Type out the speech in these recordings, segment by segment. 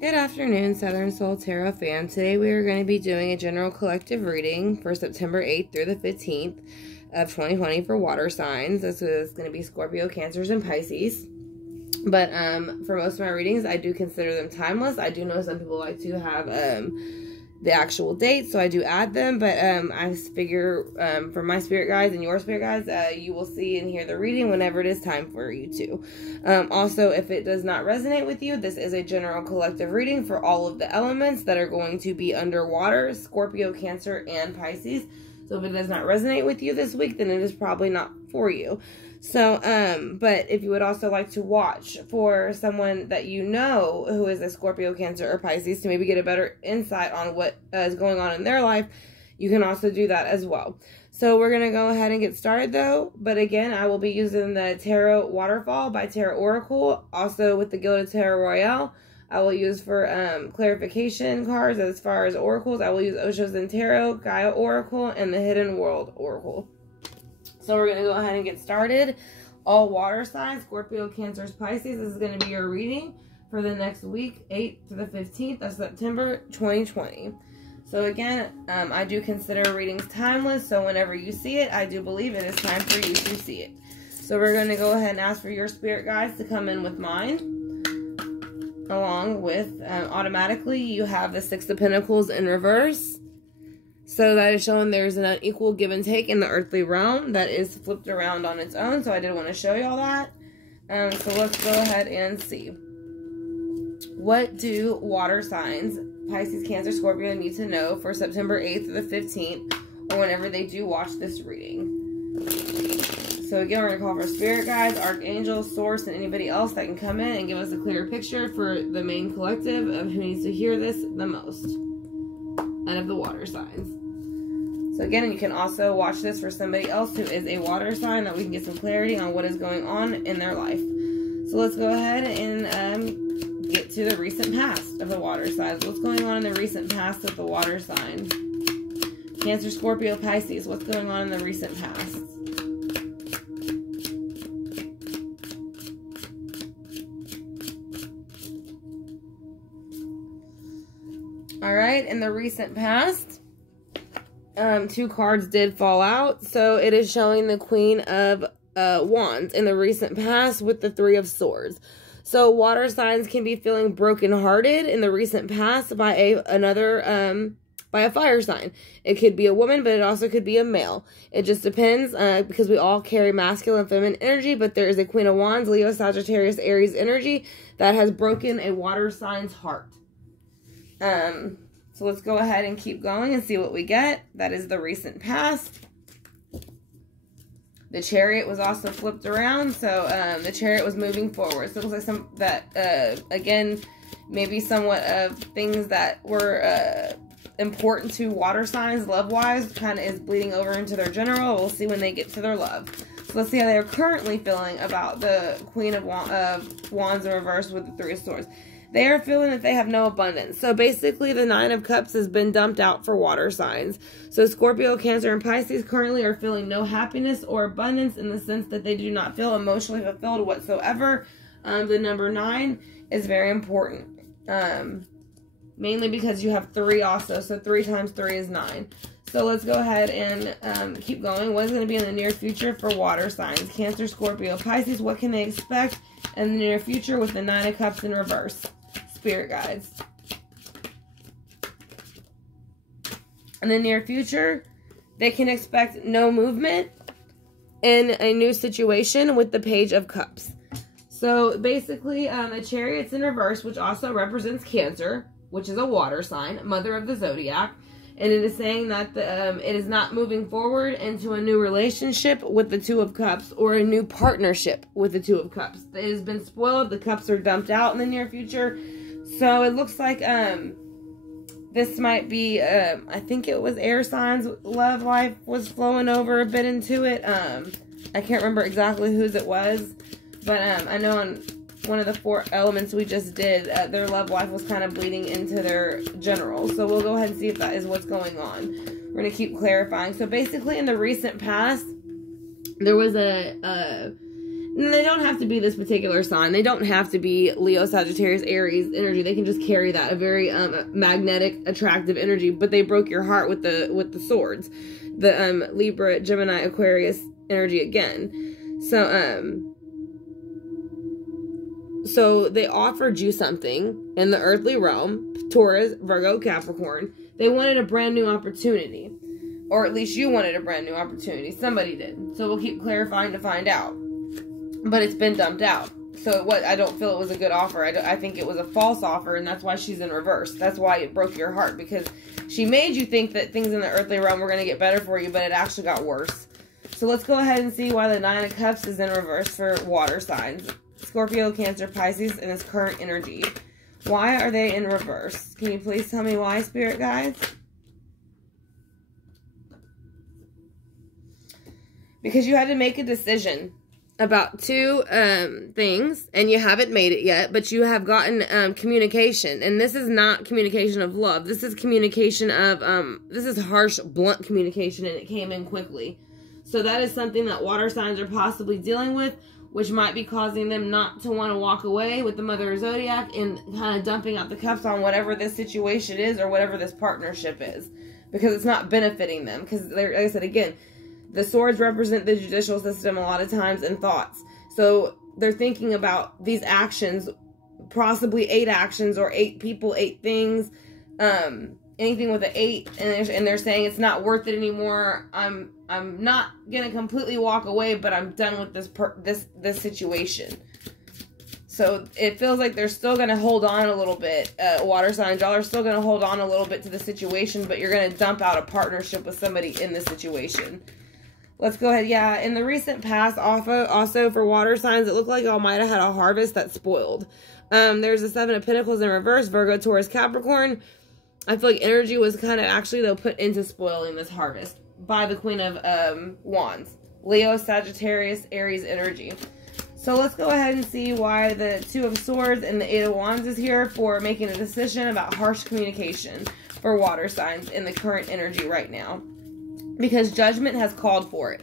Good afternoon, Southern Soul Tarot fam. Today we are going to be doing a general collective reading for September 8th through the 15th of 2020 for water signs. This is going to be Scorpio, Cancers, and Pisces. But for most of my readings, I do consider them timeless. I do know some people like to have the actual dates, so I do add them. But I figure for my spirit guides and your spirit guides, you will see and hear the reading whenever it is time for you to. Also, if it does not resonate with you, this is a general collective reading for all of the elements that are going to be underwater, Scorpio, Cancer, and Pisces. So if it does not resonate with you this week, then it is probably not for you. So, but if you would also like to watch for someone that you know who is a Scorpio, Cancer, or Pisces to maybe get a better insight on what is going on in their life, you can also do that as well. So we're going to go ahead and get started though. But again, I will be using the Tarot Waterfall by Tarot Oracle. Also with the Gilded Tarot Royale, I will use for clarification cards as far as oracles. I will use Osho Zen Tarot, Gaia Oracle, and the Hidden World Oracle. So we're going to go ahead and get started. All water signs, Scorpio, Cancers, Pisces. This is going to be your reading for the next week, 8th to the 15th of September 2020. So again, I do consider readings timeless. So whenever you see it, I do believe it is time for you to see it. So we're going to go ahead and ask for your spirit guides to come in with mine. Along with, automatically, you have the Six of Pentacles in reverse. So that is showing there's an unequal give and take in the earthly realm that is flipped around on its own. So I did want to show y'all that. So let's go ahead and see. What do water signs, Pisces, Cancer, Scorpio, need to know for September 8th to the 15th or whenever they do watch this reading? So again, we're going to call for spirit guides, archangels, source, and anybody else that can come in and give us a clearer picture for the main collective of who needs to hear this the most out of the water signs. So again, you can also watch this for somebody else who is a water sign that we can get some clarity on what is going on in their life. So let's go ahead and get to the recent past of the water signs. What's going on in the recent past of the water sign? Cancer, Scorpio, Pisces. What's going on in the recent past? All right, in the recent past, two cards did fall out. So it is showing the Queen of Wands in the recent past with the Three of Swords. So water signs can be feeling brokenhearted in the recent past by a fire sign. It could be a woman, but it also could be a male. It just depends because we all carry masculine and feminine energy, but there is a Queen of Wands, Leo, Sagittarius, Aries energy that has broken a water sign's heart. So let's go ahead and keep going and see what we get. That is the recent past. The Chariot was also flipped around, so the Chariot was moving forward. So it looks like again, maybe somewhat of things that were important to water signs, love-wise, kind of is bleeding over into their general. We'll see when they get to their love. So let's see how they're currently feeling about the Queen of Wands in reverse with the Three of Swords. They are feeling that they have no abundance. So basically the Nine of Cups has been dumped out for water signs. So Scorpio, Cancer, and Pisces currently are feeling no happiness or abundance in the sense that they do not feel emotionally fulfilled whatsoever. The number 9 is very important. Mainly because you have 3 also. So 3 times 3 is 9. So let's go ahead and keep going. What is going to be in the near future for water signs? Cancer, Scorpio, Pisces. What can they expect in the near future with the Nine of Cups in reverse? Spirit guides. In the near future, they can expect no movement in a new situation with the Page of Cups. So basically, the Chariot's in reverse, which also represents Cancer, which is a water sign, mother of the zodiac. And it is saying that it is not moving forward into a new relationship with the Two of Cups or a new partnership with the Two of Cups. It has been spoiled. The cups are dumped out in the near future. So it looks like this might be, I think it was air signs. Love life was flowing over a bit into it. I can't remember exactly whose it was. But I know on one of the 4 elements we just did, their love life was kind of bleeding into their general. So we'll go ahead and see if that is what's going on. We're going to keep clarifying. So basically in the recent past, there was a And they don't have to be this particular sign. They don't have to be Leo, Sagittarius, Aries energy. They can just carry that, a very magnetic, attractive energy. But they broke your heart with the swords, the Libra, Gemini, Aquarius energy again. So they offered you something in the earthly realm, Taurus, Virgo, Capricorn. They wanted a brand new opportunity, or at least you wanted a brand new opportunity. Somebody did. So we'll keep clarifying to find out. But it's been dumped out. So I don't feel it was a good offer. I think it was a false offer, and that's why she's in reverse. That's why it broke your heart, because she made you think that things in the earthly realm were going to get better for you, but it actually got worse. So let's go ahead and see why the Nine of Cups is in reverse for water signs. Scorpio, Cancer, Pisces, and its current energy. Why are they in reverse? Can you please tell me why, Spirit Guides? Because you had to make a decision about two things, and you haven't made it yet, but you have gotten communication. And this is not communication of love. This is communication of, this is harsh, blunt communication, and it came in quickly. So that is something that water signs are possibly dealing with, which might be causing them not to want to walk away with the Mother of Zodiac and kind of dumping out the cups on whatever this situation is or whatever this partnership is, because it's not benefiting them. Because, like I said, again, the swords represent the judicial system a lot of times and thoughts. So they're thinking about these actions, possibly 8 actions or 8 people, 8 things, anything with an 8, and they're saying it's not worth it anymore. I'm not gonna completely walk away, but I'm done with this situation. So it feels like they're still gonna hold on a little bit. Water signs, y'all are still gonna hold on a little bit to the situation, but you're gonna dump out a partnership with somebody in this situation. Let's go ahead. Yeah, in the recent past, also for water signs, it looked like y'all might have had a harvest that spoiled. There's the 7 of Pentacles in reverse, Virgo, Taurus, Capricorn. I feel like energy was kind of actually, though, put into spoiling this harvest by the Queen of Wands. Leo, Sagittarius, Aries energy. So let's go ahead and see why the 2 of Swords and the 8 of Wands is here for making a decision about harsh communication for water signs in the current energy right now. Because judgment has called for it.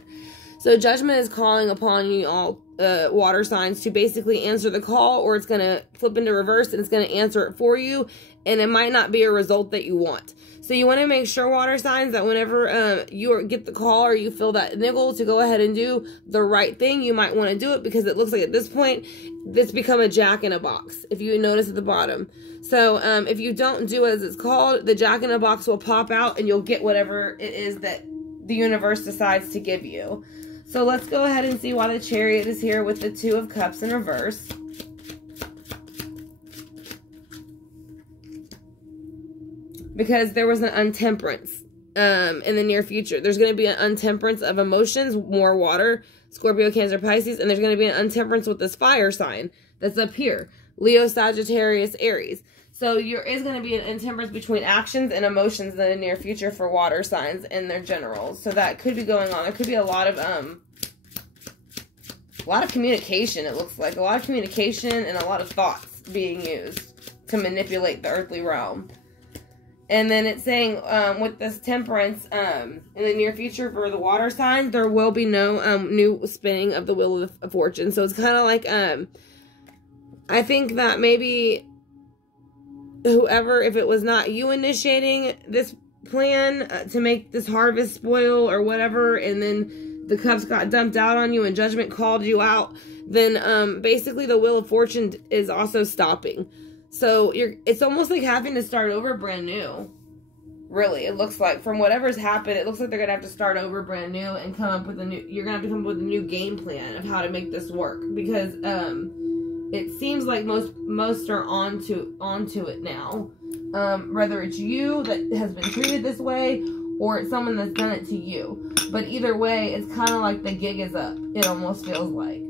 So judgment is calling upon you all, water signs, to basically answer the call, or it's going to flip into reverse and it's going to answer it for you. And it might not be a result that you want. So you want to make sure, water signs, that whenever you get the call or you feel that niggle to go ahead and do the right thing, you might want to do it, because it looks like at this point, it's become a jack in a box, if you notice at the bottom. So if you don't do as it's called, the jack in a box will pop out and you'll get whatever it is that the universe decides to give you. So let's go ahead and see why the Chariot is here with the 2 of Cups in reverse. Because there was an untemperance in the near future. There's going to be an untemperance of emotions, more water, Scorpio, Cancer, Pisces, and there's going to be an untemperance with this fire sign that's up here, Leo, Sagittarius, Aries. So there is going to be an intemperance between actions and emotions in the near future for water signs and their generals. So that could be going on. There could be a lot of communication, it looks like. A lot of communication and a lot of thoughts being used to manipulate the earthly realm. And then it's saying with this temperance in the near future for the water sign, there will be no new spinning of the wheel of fortune. So it's kind of like, I think that maybe whoever, if it was not you initiating this plan to make this harvest spoil or whatever, and then the cups got dumped out on you and judgment called you out, then basically the wheel of fortune is also stopping. So it's almost like having to start over brand new. Really, it looks like, from whatever's happened, it looks like they're going to have to start over brand new and come up with you're going to have to come up with a new game plan of how to make this work. Because it seems like most are onto it now. Whether it's you that has been treated this way, or it's someone that's done it to you. But either way, it's kind of like the gig is up. It almost feels like.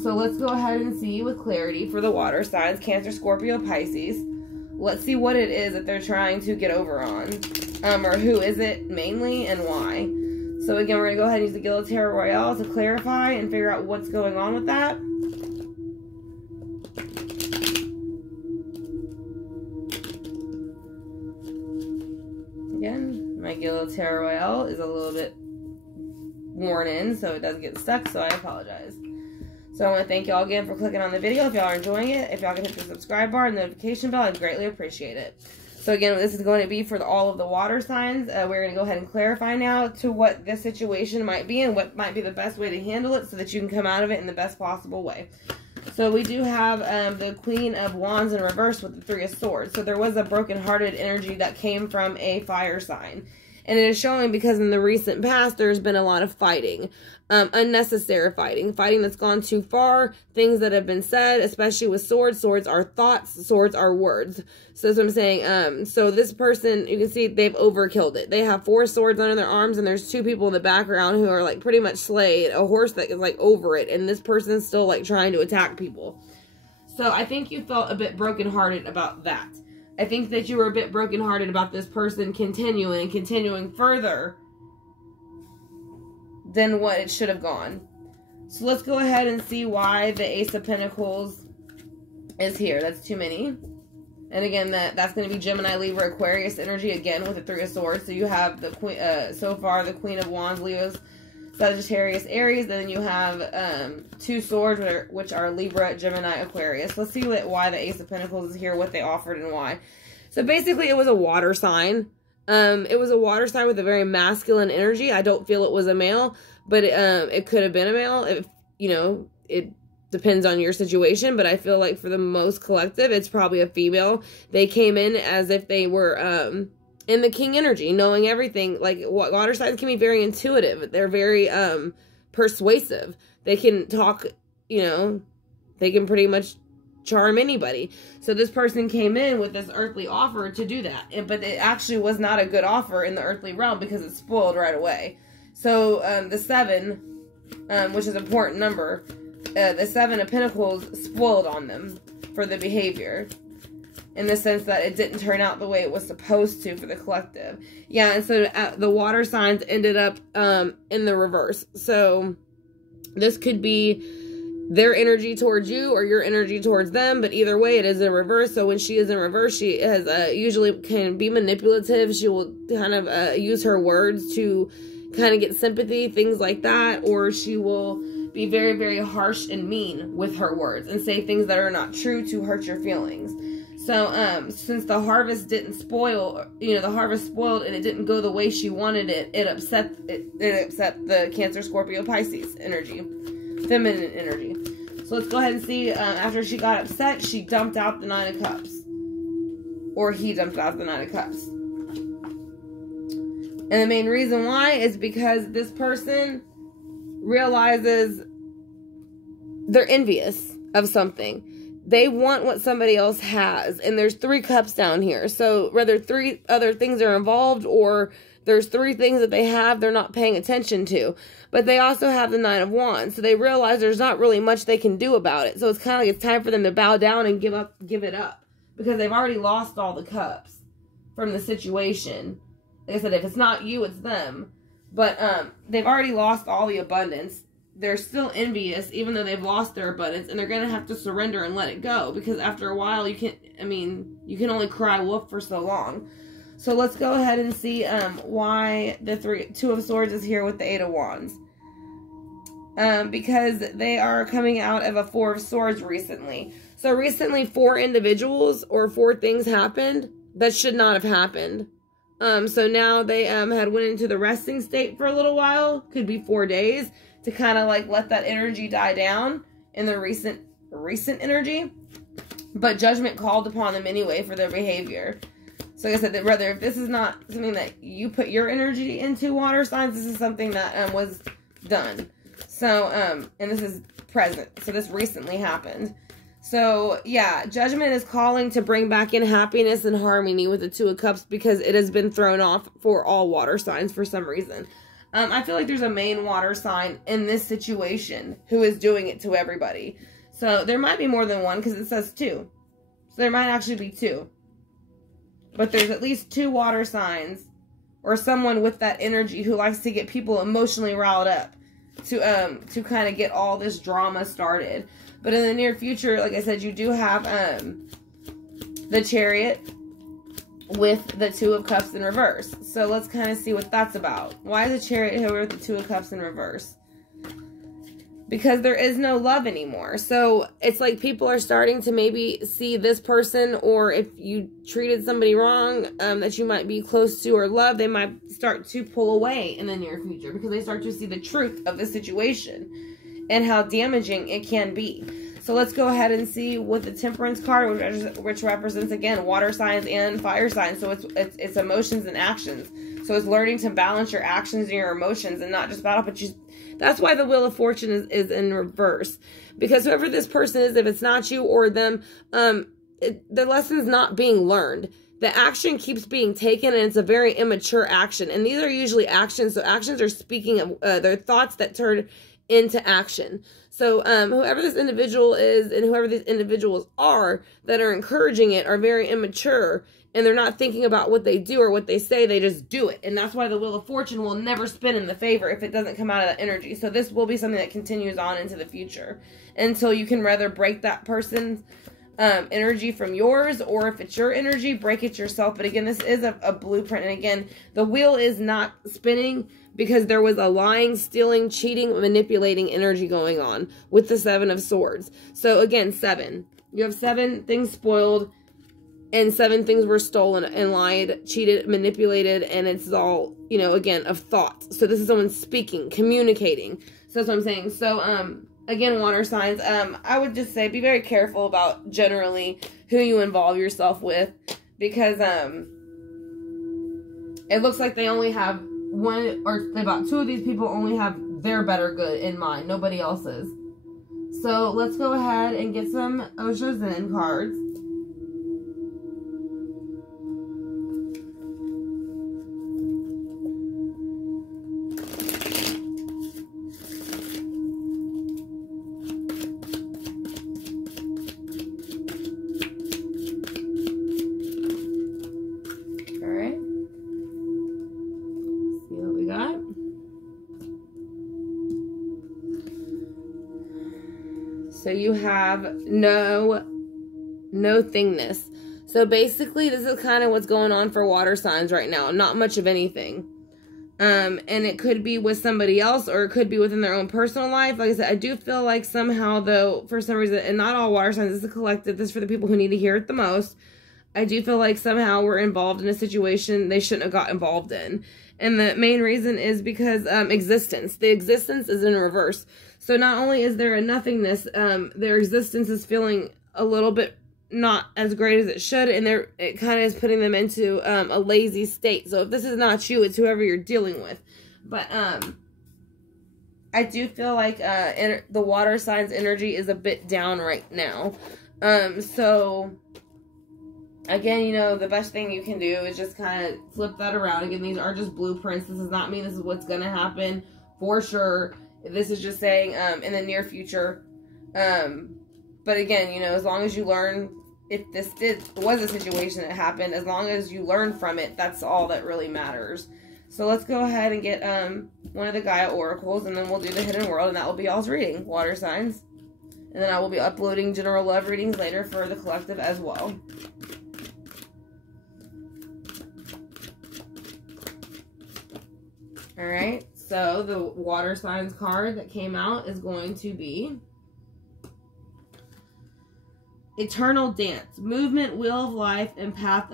So let's go ahead and see with clarity for the water signs, Cancer, Scorpio, Pisces. Let's see what it is that they're trying to get over on. Or who is it mainly and why. So again, we're going to go ahead and use the Guild of Tarot Royale to clarify and figure out what's going on with that. Again, my Guild of Tarot Royale is a little bit worn in, so it does get stuck, so I apologize. So I want to thank y'all again for clicking on the video. If y'all are enjoying it, if y'all can hit the subscribe bar and notification bell, I'd greatly appreciate it. So again, this is going to be for all of the water signs. We're going to go ahead and clarify now to what this situation might be and what might be the best way to handle it so that you can come out of it in the best possible way. So we do have the Queen of Wands in reverse with the Three of Swords. So there was a broken-hearted energy that came from a fire sign. And it is showing because in the recent past, there's been a lot of fighting. Unnecessary fighting. Fighting that's gone too far. Things that have been said, especially with swords. Swords are thoughts. Swords are words. So that's what I'm saying. So this person, you can see they've overkilled it. They have 4 swords under their arms, and there's 2 people in the background who are like pretty much slayed. A horse that is like over it, and this person's still like trying to attack people. So I think you felt a bit brokenhearted about that. I think that you were a bit brokenhearted about this person continuing further than what it should have gone. So let's go ahead and see why the Ace of Pentacles is here. That's too many. And again, that's going to be Gemini, Libra, Aquarius energy again with the Three of Swords. So you have the Queen, so far the Queen of Wands, Leo's, Sagittarius, Aries. Then you have 2 swords, which are Libra, Gemini, Aquarius. Let's see why the Ace of Pentacles is here, what they offered, and why. So basically, it was a water sign. It was a water sign with a very masculine energy. I don't feel it was a male, but it could have been a male. If, you know, it depends on your situation, but I feel like for the most collective, it's probably a female. They came in as if they were in the king energy, knowing everything. Like, water signs can be very intuitive. They're very persuasive. They can talk, you know, they can pretty much charm anybody. So this person came in with this earthly offer to do that. But it actually was not a good offer in the earthly realm because it's spoiled right away. So the 7, which is an important number, the 7 of Pentacles spoiled on them for the behavior. In the sense that it didn't turn out the way it was supposed to for the collective. Yeah, and so the water signs ended up in the reverse. So this could be their energy towards you or your energy towards them, but either way, it is in reverse. So when she is in reverse, she has usually can be manipulative. She will kind of use her words to kind of get sympathy, things like that, or she will be very, very harsh and mean with her words and say things that are not true to hurt your feelings. So, since the harvest didn't spoil, you know, the harvest spoiled and it didn't go the way she wanted it, it upset the Cancer, Scorpio, Pisces energy, feminine energy. So let's go ahead and see, after she got upset, she dumped out the 9 of Cups. Or he dumped out the 9 of Cups. And the main reason why is because this person realizes they're envious of something. They want what somebody else has. And there's 3 cups down here. So whether 3 other things are involved or there's 3 things that they have they're not paying attention to. But they also have the 9 of Wands. So they realize there's not really much they can do about it. So it's kind of like it's time for them to bow down and give it up. Because they've already lost all the cups from the situation. Like I said, if it's not you, it's them. But they've already lost all the abundance. They're still envious, even though they've lost their abundance, and they're going to have to surrender and let it go, because after a while, you can only cry wolf for so long. So let's go ahead and see why the 2 of Swords is here with the 8 of Wands. Because they are coming out of a 4 of Swords recently. So recently, 4 individuals or 4 things happened that should not have happened. So now they had went into the resting state for a little while, could be 4 days, to kind of like let that energy die down in the recent energy. But judgment called upon them anyway for their behavior. So like I said, that rather if this is not something that you put your energy into, water signs, this is something that was done. So and this is present. So this recently happened. So yeah, judgment is calling to bring back in happiness and harmony with the 2 of Cups, because it has been thrown off for all water signs for some reason. I feel like there's a main water sign in this situation who is doing it to everybody. So there might be more than one, because it says 2. So there might actually be 2. But there's at least 2 water signs or someone with that energy who likes to get people emotionally riled up to kind of get all this drama started. But in the near future, like I said, you do have the Chariot with the 2 of Cups in reverse. So let's kind of see what that's about. Why is the Chariot here with the 2 of Cups in reverse? because there is no love anymore. So it's like people are starting to maybe see this person, or if you treated somebody wrong that you might be close to or love, they might start to pull away in the near future because they start to see the truth of the situation and how damaging it can be. So let's go ahead and see with the Temperance card, which represents, again, water signs and fire signs. So it's emotions and actions. So it's learning to balance your actions and your emotions and not just battle, but that's why the Wheel of Fortune is in reverse. Because whoever this person is, if it's not you or them, the lesson's not being learned. The action keeps being taken, and it's a very immature action. And these are usually actions. So actions are speaking of their thoughts that turn into action. So whoever this individual is and whoever these individuals are that are encouraging it are very immature, and they're not thinking about what they do or what they say. They just do it. And that's why the Wheel of Fortune will never spin in the favor if it doesn't come out of that energy. So this will be something that continues on into the future until you can rather break that person's energy from yours, or if it's your energy, break it yourself. But again, this is a blueprint. And again, the wheel is not spinning because there was a lying, stealing, cheating, manipulating energy going on with the Seven of Swords. So again, 7. You have 7 things spoiled, and 7 things were stolen and lied, cheated, manipulated, and it's all, you know, again, of thoughts. So this is someone speaking, communicating. So that's what I'm saying. So, again, water signs, I would just say be very careful about generally who you involve yourself with, because it looks like they only have one, or about 2 of these people only have their better good in mind, nobody else's. So let's go ahead and get some Osho Zen cards. So you have no thingness. So basically, this is kind of what's going on for water signs right now. Not much of anything. And it could be with somebody else, or it could be within their own personal life. Like I said, I do feel like somehow, though, for some reason, and not all water signs, this is a collective, this is for the people who need to hear it the most. I do feel like somehow we're involved in a situation they shouldn't have got involved in. And the main reason is because existence. The existence is in reverse. So not only is there a nothingness, their existence is feeling a little bit not as great as it should, and it kind of is putting them into a lazy state. So if this is not you, it's whoever you're dealing with. But I do feel like the water signs energy is a bit down right now. So again, you know, the best thing you can do is just kind of flip that around. Again, these are just blueprints. This does not mean this is what's going to happen for sure. This is just saying in the near future. But again, you know, as long as you learn, if this was a situation that happened, as long as you learn from it, that's all that really matters. So let's go ahead and get one of the Gaia oracles, and then we'll do the hidden world, and that will be y'all's reading, water signs. And then I will be uploading general love readings later for the collective as well. Alright, so the water signs card that came out is going to be Eternal Dance, Movement, Wheel of Life, and Path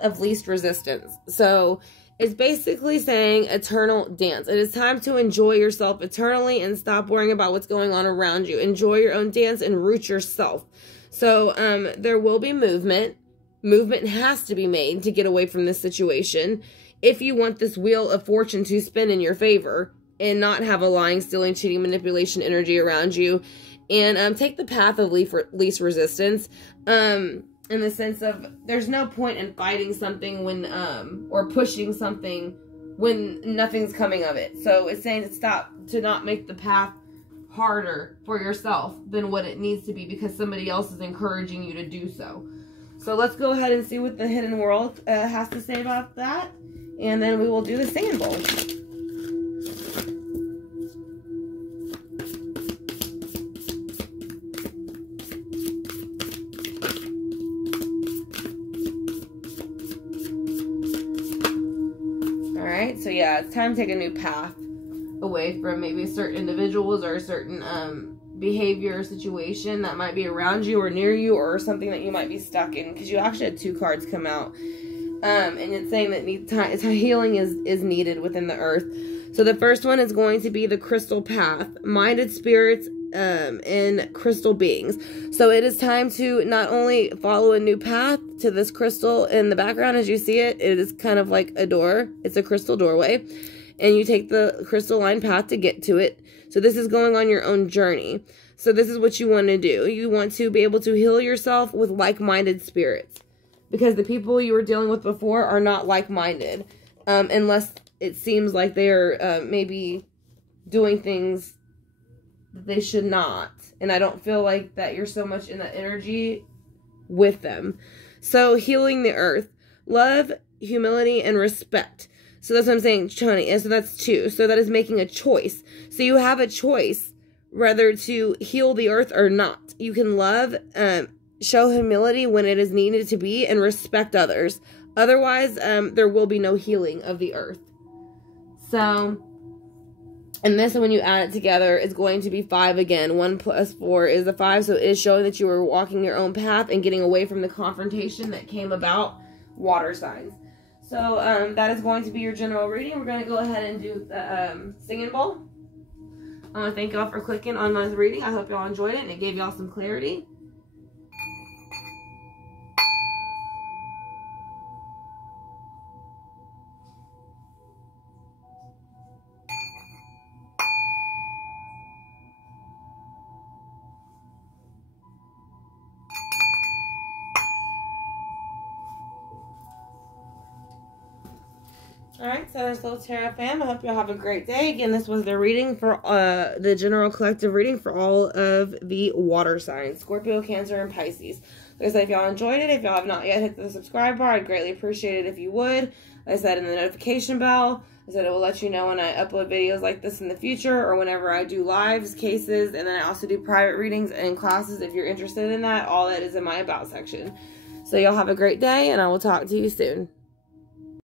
of Least Resistance. So it's basically saying eternal dance. It is time to enjoy yourself eternally and stop worrying about what's going on around you. Enjoy your own dance and root yourself. So there will be movement. Movement has to be made to get away from this situation if you want this Wheel of Fortune to spin in your favor and not have a lying, stealing, cheating, manipulation energy around you. And take the path of least resistance, in the sense of there's no point in fighting something when, or pushing something when nothing's coming of it. So it's saying to not make the path harder for yourself than what it needs to be because somebody else is encouraging you to do so. So let's go ahead and see what the hidden world has to say about that. And then we will do the sand bowl. Alright, so yeah, it's time to take a new path. away from maybe certain individuals or a certain behavior or situation that might be around you or near you, or something that you might be stuck in, because you actually had 2 cards come out, and it's saying that healing is needed within the earth. So the first one is going to be the crystal path, minded spirits and crystal beings. So it is time to not only follow a new path to this crystal in the background as you see it. It is kind of like a door. It's a crystal doorway, and you take the crystalline path to get to it. So this is going on your own journey. So this is what you want to do. You want to be able to heal yourself with like-minded spirits, because the people you were dealing with before are not like-minded, unless it seems like they're maybe doing things that they should not. And I don't feel like that you're so much in that energy with them. So healing the earth, love, humility, and respect. So that's what I'm saying, Tony. And so that's 2. So that is making a choice. So you have a choice whether to heal the earth or not. You can love, show humility when it is needed to be, and respect others. Otherwise, there will be no healing of the earth. So, and this, when you add it together, is going to be 5 again. 1 plus 4 is a 5. So it is showing that you are walking your own path and getting away from the confrontation that came about water signs. So that is going to be your general reading. We're going to go ahead and do the singing bowl. I want to thank y'all for clicking on my reading. I hope y'all enjoyed it and it gave y'all some clarity. Alright, so there's little Tarot fam. I hope y'all have a great day. Again, this was the reading for the general collective reading for all of the water signs, Scorpio, Cancer, and Pisces. Like I said, if y'all enjoyed it, if y'all have not yet hit the subscribe bar, I'd greatly appreciate it if you would. Like I said, in the notification bell, I said it will let you know when I upload videos like this in the future, or whenever I do lives, cases, and then I also do private readings and classes. If you're interested in that, all that is in my about section. So y'all have a great day, and I will talk to you soon.